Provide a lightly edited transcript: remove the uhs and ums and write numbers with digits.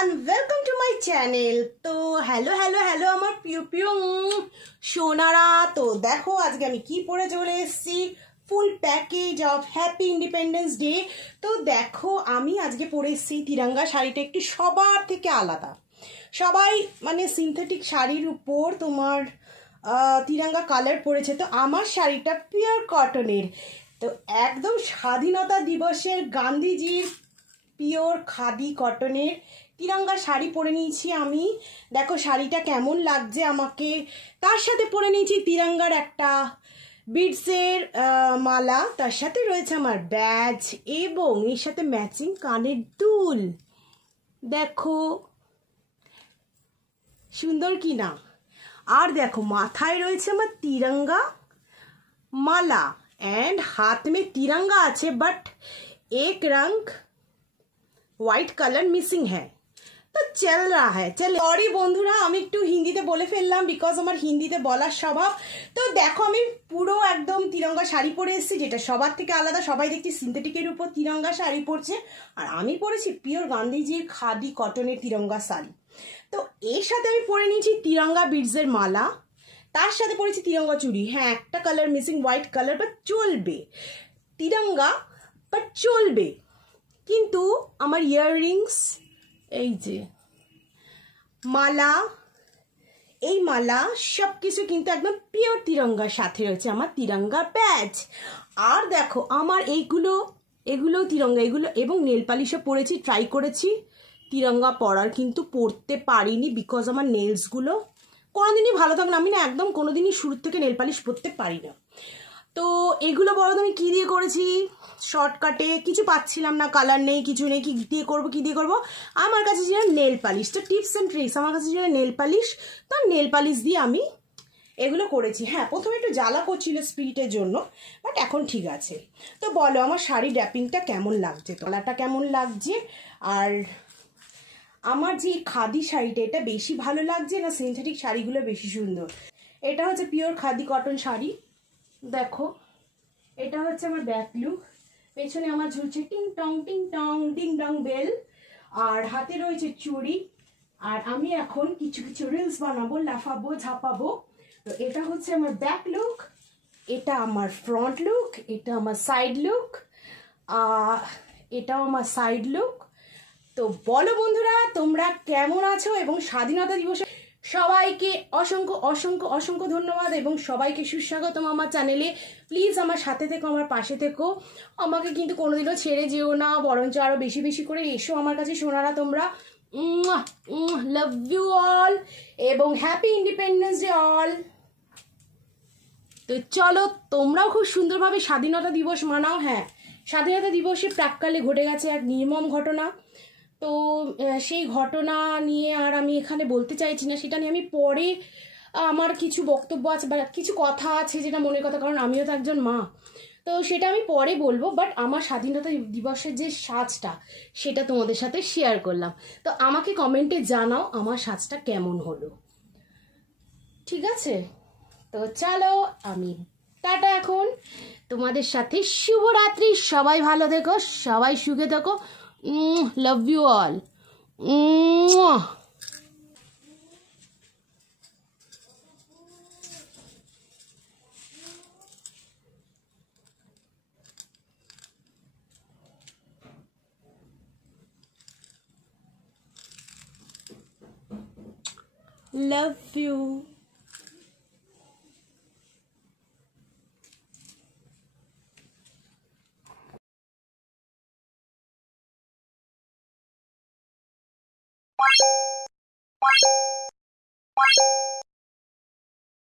and welcome to my channel। তো hello আমার প্রিয় প্রিয় সোনারা, তো দেখো আজকে আমি কি পরে চলে এসেছি, full package of happy independence day. তো দেখো আমি আজকে পরে এসেছি তিরঙ্গা শাড়িটা একটু সবার থেকে আলাদা। সবাই মানে সিনথেটিক শাড়ির উপর তোমার তিরঙ্গা কালার পরেছে, তো আমার শাড়িটা পিওর কটনের। তো একদম স্বাধীনতা দিবসের গান্ধীজির পিওর খাদি কটনের তিরঙ্গা শাড়ি পরে নিয়েছি আমি। দেখো শাড়িটা কেমন লাগছে আমাকে। তার সাথে পরে নিয়েছি তিরঙ্গার একটা বিডসের মালা, তার সাথে রয়েছে আমার ব্যাজ এবং এর সাথে ম্যাচিং কানের দুল। দেখো সুন্দর কি না। আর দেখো মাথায় রয়েছে আমার तिरंगा माला एंड हाथ में तिरंगा আছে, बट एक रंग व्हाइट कलर मिसिंग है, तो चल रहा है। चल सॉरी বন্ধুরা, আমি একটু হিন্দিতে বলে ফেললাম বিকজ আমার হিন্দিতে বলার স্বভাব। তো দেখো আমি পুরো একদম তিরঙ্গা শাড়ি পরে এসেছি, যেটা সবার থেকে আলাদা। সবাই দেখছি সিনথেটিকের উপর তিরঙ্গা শাড়ি পরছে, আর আমি পরেছি পিওর গান্ধীজির খাদি কটনের তিরঙ্গা শাড়ি। তো এর সাথে আমি পরে নিয়েছি তিরঙ্গা বিডসের মালা, তার সাথে পরেছি তিরঙ্গা চুড়ি। হ্যাঁ, একটা colour missing, white colour, but চলবে তিরঙ্গা, বাট চলবে। কিন্তু আমার ইয়াররিংস, এই যে মালা, এই মালা সব কিছু কিন্তু একদম পিওর তিরঙ্গার সাথে রয়েছে। আমার তিরঙ্গা ব্যাজ, আর দেখো আমার এগুলো তিরঙ্গা, এগুলো এবং নেল পালিশও পরেছি, ট্রাই করেছি তিরঙ্গা পরার, কিন্তু পরতে পারিনি বিকজ আমার নেলসগুলো কোনোদিনই ভালো থাকে না। আমি না একদম কোনোদিনই শুরুর থেকে নেল পালিশ পরতে পারি না। তো এগুলো বলো তুমি কী দিয়ে করেছি, শর্টকাটে কিছু পাচ্ছিলাম না, কালার নেই, কিছু নেই, কি দিয়ে করবো। আমার কাছে ছিল নেল পালিশ। তো টিপস অ্যান্ড ট্রিক্স, আমার কাছে ছিল নেল পালিশ, তো নেল পালিশ দিয়ে আমি এগুলো করেছি। হ্যাঁ, প্রথমে একটু জ্বালা করছিল স্পিরিটের জন্য, বাট এখন ঠিক আছে। তো বলো আমার শাড়ি র্যাপিংটা কেমন লাগছে, তলাটা কেমন লাগছে, আর আমার যে খাদি শাড়িটা এটা বেশি ভালো লাগছে না সিনথেটিক শাড়িগুলো বেশি সুন্দর। এটা হচ্ছে পিওর খাদি কটন শাড়ি। দেখো এটা হচ্ছে আমার ব্যাক লুক, পেছনে আমার ঝুলছে টিং টং টিং টং বেল, আর হাতে রয়েছে চুড়ি। আর আমি এখন কিছু কিছু রিলস বানাবো, লাফাবো, ঝাপাবো। তো এটা হচ্ছে আমার ব্যাক লুক, এটা আমার ফ্রন্ট লুক, এটা আমার সাইড লুক, এটাও আমার সাইড লুক। তো বলো বন্ধুরা তোমরা কেমন আছো, এবং স্বাধীনতা দিবসে সবাইকে অসংখ্য অসংখ্য অসংখ্য ধন্যবাদ এবং সবাইকে সুস্বাগতম আমার চ্যানেলে। প্লিজ আমার সাথে থেকো, আমার পাশে থেকো, আমাকে কিন্তু কোনোদিনও ছেড়ে যেও না, বরঞ্চ আরও বেশি বেশি করে এসো আমার কাছে সোনারা তোমরা। লাভ ইউ অল এবং হ্যাপি ইন্ডিপেন্ডেন্স ডে অল। তো চলো তোমরাও খুব সুন্দরভাবে স্বাধীনতা দিবস মানাও। হ্যাঁ, স্বাধীনতা দিবসে প্রাক্কালে ঘটে গেছে এক নির্মম ঘটনা, তো সেই ঘটনা নিয়ে আর আমি এখানে বলতে চাইছি না, সেটা নিয়ে আমি পরে আমার কিছু বক্তব্য আছে বা কিছু কথা আছে যেটা মনের কথা, কারণ আমিও তো একজন মা, তো সেটা আমি পরে বলবো। বাট আমার স্বাধীনতা দিবসের যে সাজটা সেটা তোমাদের সাথে শেয়ার করলাম। তো আমাকে কমেন্টে জানাও আমার সাজটা কেমন হলো, ঠিক আছে? তো চলো আমি টাটা এখন, তোমাদের সাথে শুভরাত্রি। সবাই ভালো থেকো, সবাই সুখে থেকো। Love you all. Love you.